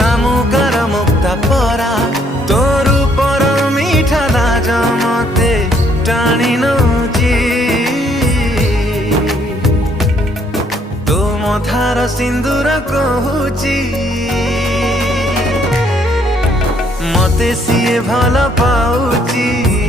शामुकार मुक्ता परा तोर पर मीठा लाज मते टाणी नौची तो मथार सिंदूर कहूची मते सिए भल पाउची।